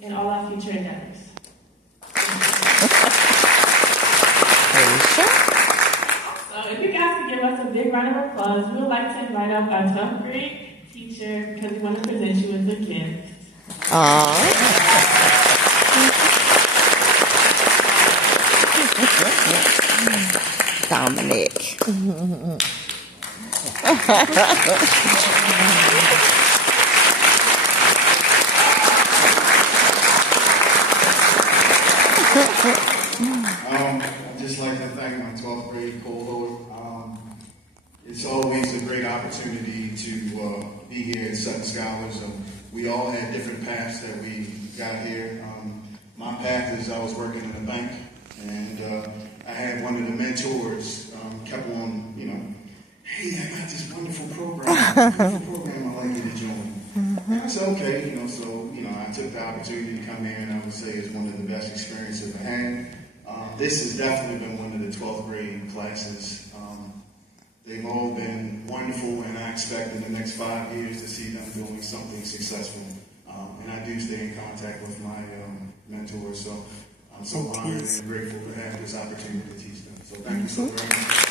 in all our future endeavors. So if you guys could give us a big round of applause, we would like to invite up our 12th grade teacher because we want to present you with a gift. Dominic. I'd just like to thank my 12th grade cohort. It's always a great opportunity to be here at Sutton Scholars. We all had different paths that we got here. My path is I was working in a bank, and I had one of the mentors kept on, hey, I got this wonderful program I'd like you to join. And I said, okay, so I took the opportunity to come here, and I would say it's one of the best experiences I've had. This has definitely been one of the 12th grade classes. They've all been wonderful, and I expect in the next 5 years to see them doing something successful. And I do stay in contact with my mentors, so I'm so honored and grateful to have this opportunity to teach them. So thank you so very much.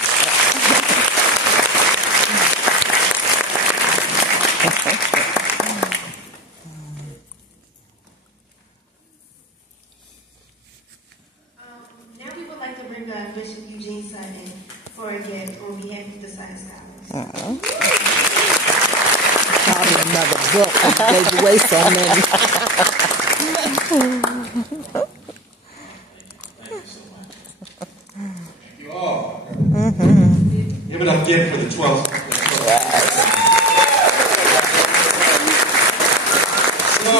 Now we would like to bring up Bishop Eugene Sutton for a gift on behalf of the Sutton Scholars. Probably another book. I gave away so many. Thank you so much. Thank you all. Give it up again for the 12th. So,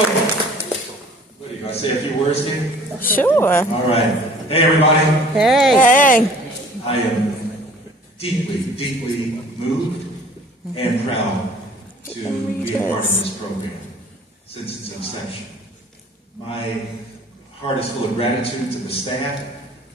what do you guys say a few words here? Sure. All right. Hey, everybody. Hey. I am deeply, deeply moved and proud to be a part of this program since its inception. My heart is full of gratitude to the staff,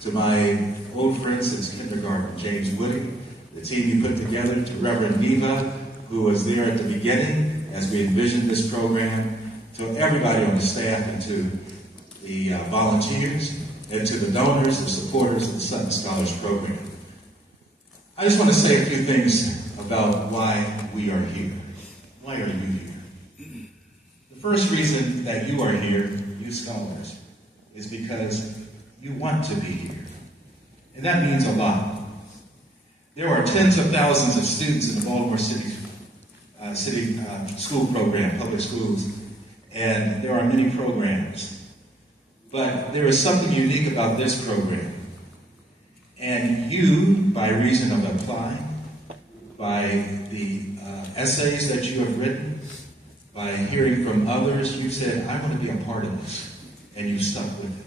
to my old friends since kindergarten, James Woody, the team you put together, to Reverend Neva, who was there at the beginning as we envisioned this program, to everybody on the staff and to the volunteers, and to the donors and supporters of the Sutton Scholars Program. I just want to say a few things about why we are here. Why are you here? The first reason that you are here, you scholars, is because you want to be here. And that means a lot. There are tens of thousands of students in the Baltimore City school program, public schools, and there are many programs. But there is something unique about this program. And you, by reason of applying, by the essays that you have written, by hearing from others, you said, I want to be a part of this. And you stuck with it.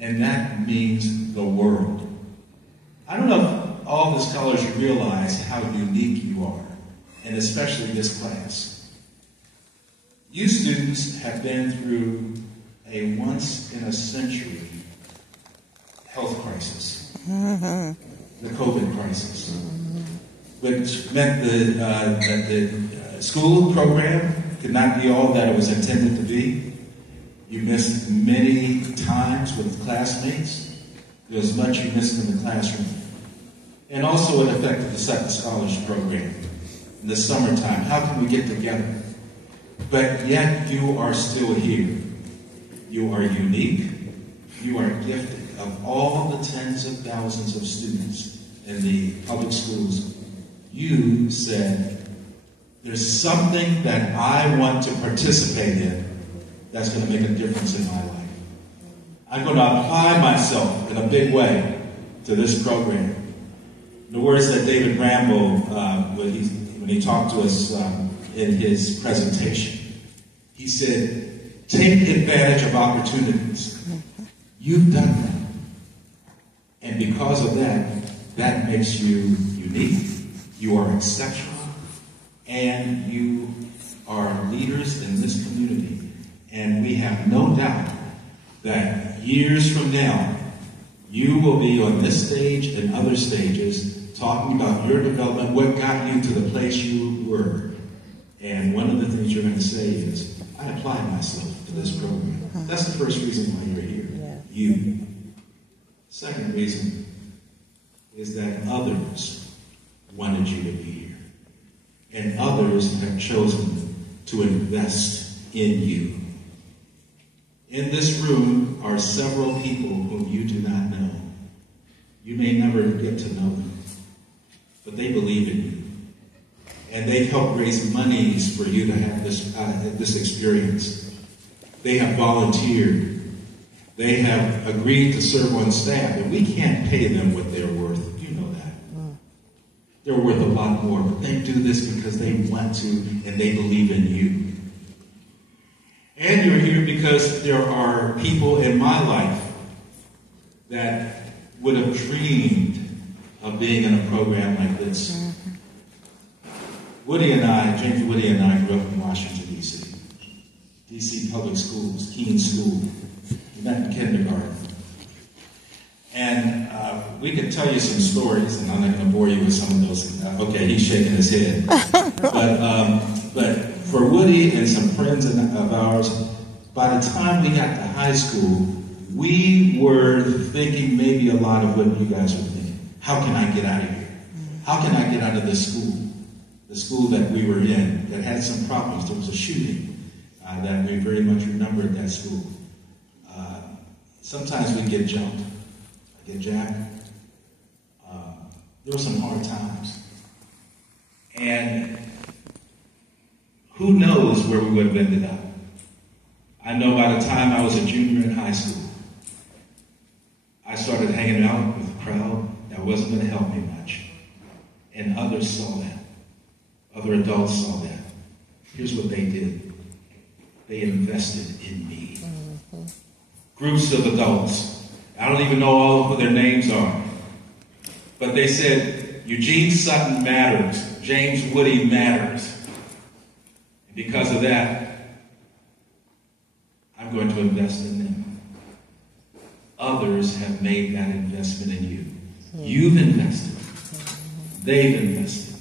And that means the world. I don't know if all the scholars realize how unique you are, and especially this class. You students have been through a once-in-a-century health crisis, the COVID crisis, which meant that the school program could not be all that it was intended to be. You missed many times with classmates. There was much you missed in the classroom. And also it affected the Sutton Scholars Program in the summertime. How can we get together? But yet you are still here. You are unique. You are gifted. Of all the tens of thousands of students in the public schools, you said, there's something that I want to participate in that's going to make a difference in my life. I'm going to apply myself in a big way to this program. The words that David Rambo, when he talked to us in his presentation, he said, take advantage of opportunities. You've done that. And because of that, that makes you unique. You are exceptional. And you are leaders in this community. And we have no doubt that years from now, you will be on this stage and other stages talking about your development, what got you to the place you were. And one of the things you're going to say is, I applied myself to this program. That's the first reason why you're here. Yeah. You. Second reason is that others wanted you to be here. And others have chosen to invest in you. In this room are several people whom you do not know. You may never get to know them, but they believe in you. And they've helped raise monies for you to have this experience. They have volunteered. They have agreed to serve on staff, and we can't pay them what they're worth. You know that. They're worth a lot more, but they do this because they want to, and they believe in you. And you're here because there are people in my life that would have dreamed of being in a program like this. James Woody and I grew up in Washington, D.C. D.C. public schools, Keene School. We met in kindergarten. And we could tell you some stories, and I'm not going to bore you with some of those. Okay, he's shaking his head. But for Woody and some friends of ours, by the time we got to high school, we were thinking maybe a lot of what you guys were thinking. How can I get out of here? How can I get out of this school? The school that we were in that had some problems. There was a shooting that we very much remember at that school. Sometimes we get jumped, get jacked. There were some hard times. And who knows where we would have ended up. I know by the time I was a junior in high school, I started hanging out with a crowd that wasn't going to help me much. And others saw that. Other adults saw that. Here's what they did. They invested in me. Groups of adults. I don't even know all of what their names are. But they said, Eugene Sutton matters. James Woody matters. And because of that, I'm going to invest in them. Others have made that investment in you. You've invested. They've invested.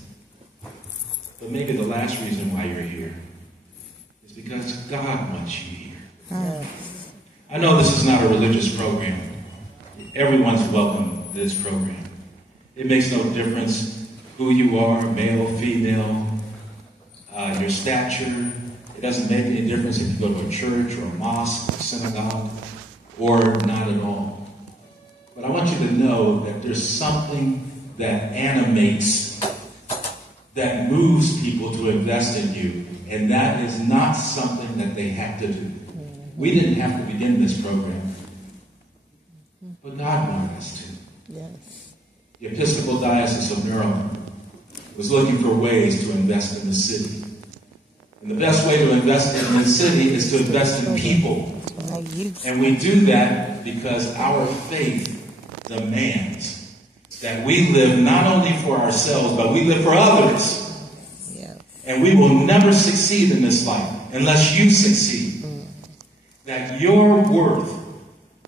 But maybe the last reason why you're here is because God wants you here. I know this is not a religious program. Everyone's welcome to this program. It makes no difference who you are, male, female, your stature. It doesn't make any difference if you go to a church or a mosque, a synagogue, or not at all. But I want you to know that there's something that animates, that moves people to invest in you, and that is not something that they have to do. We didn't have to begin this program, but God wanted us to. Yes. The Episcopal Diocese of Maryland was looking for ways to invest in the city. And the best way to invest in the city is to invest in people. And we do that because our faith demands that we live not only for ourselves, but we live for others. Yes. And we will never succeed in this life unless you succeed. That your worth,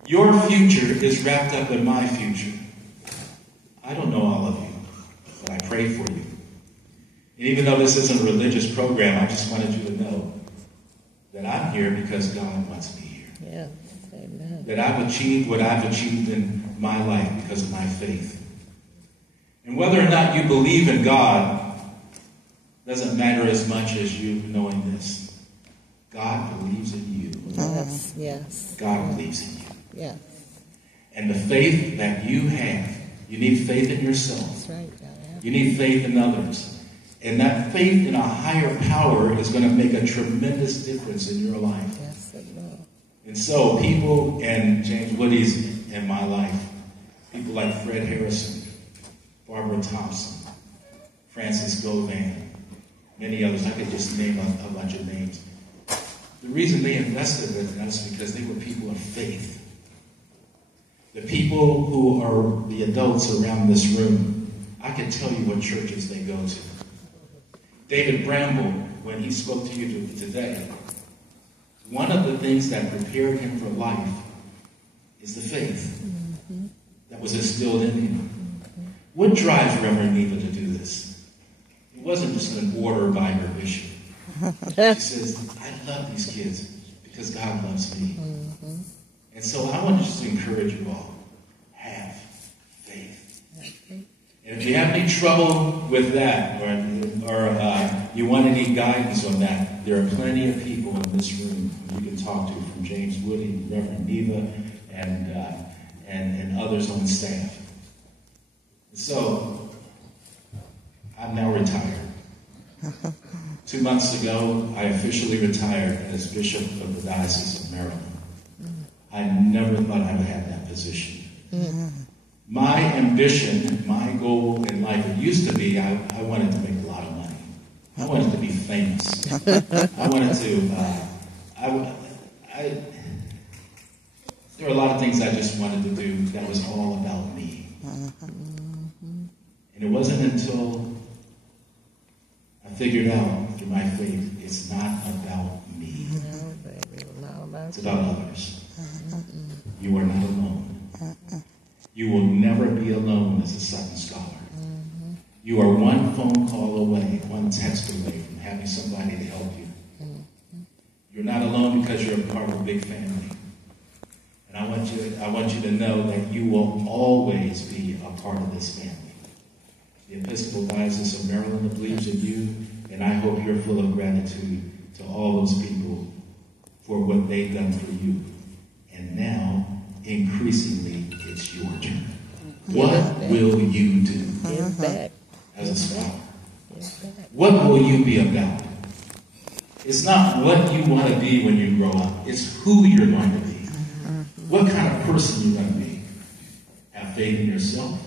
your future is wrapped up in my future. I don't know all of you, but I pray for you. And even though this isn't a religious program, I just wanted you to know that I'm here because God wants me here. Yes. Amen. That I've achieved what I've achieved in my life because of my faith. And whether or not you believe in God doesn't matter as much as you knowing this. God believes in you. Yes. Yes. God believes in you. Yes. And the faith that you have, you need faith in yourself. That's right. You need faith in others. And that faith in a higher power is going to make a tremendous difference in your life. Yes, it will. And so people, and James Woody's in my life, people like Fred Harrison, Barbara Thompson, Francis Govan, many others. I could just name a bunch of names. The reason they invested in us is because they were people of faith. The people who are the adults around this room, I can tell you what churches they go to. David Bramble, when he spoke to you today, one of the things that prepared him for life is the faith that was instilled in him. What drives Reverend Neva to do this? It wasn't just an order by her bishop. She says, I love these kids because God loves me. And so I want to just encourage you all, have faith. And if you have any trouble with that, or you want any guidance on that, there are plenty of people in this room who you can talk to, from James Woody, Reverend Neva, and others on staff. So, I'm now retired. 2 months ago, I officially retired as Bishop of the Diocese of Maryland. I never thought I would have that position. My ambition, my goal in life, it used to be I wanted to make a lot of money. I wanted to be famous. I wanted to, there were a lot of things I just wanted to do that was all about me. And it wasn't until I figured out through my faith, it's not about me. It's about others. You are not alone. You will never be alone as a Sutton Scholar. You are one phone call away, one text away from having somebody to help you. You're not alone because you're a part of a big family. And I want you to know that you will always be a part of this family. The Episcopal Diocese of Maryland believes in you, and I hope you're full of gratitude to all those people for what they've done for you. And now, increasingly, it's your turn. What will you do as a scholar? What will you be about? It's not what you want to be when you grow up. It's who you're going to be. What kind of person you're going to be. Have faith in yourself,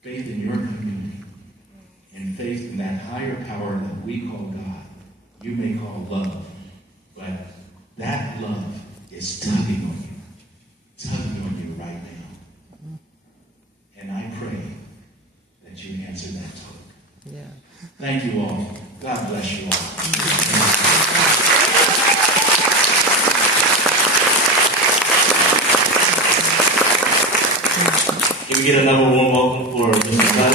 faith in your community, and faith in that higher power that we call God. You may call love, but that love is tugging on you right now. And I pray that you answer that tug. Yeah. Thank you all. God bless you all. Can we get another warm welcome for Mr. Dunn?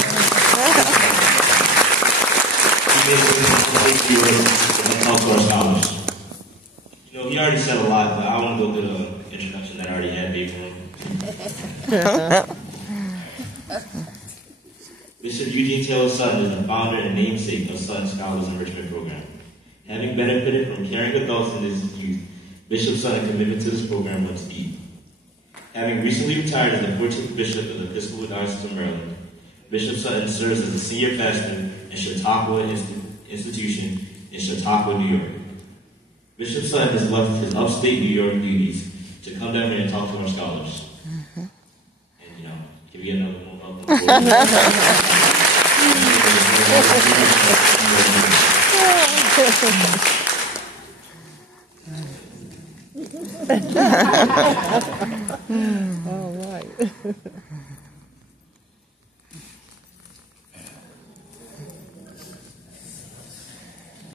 To our scholars. You know, he already said a lot, but I want to go through the introduction that I already had made for him. Bishop Eugene Taylor Sutton is the founder and namesake of Sutton Scholars Enrichment Program. Having benefited from caring adults in his youth, Bishop Sutton's commitment to this program runs deep. Having recently retired as the 14th Bishop of the Episcopal Diocese of Maryland, Bishop Sutton serves as the senior pastor in Chautauqua Institution in Chautauqua, New York. Bishop Sutton has left his upstate New York duties to come down here and talk to our scholars. And, you know, can we get another one welcome? All right.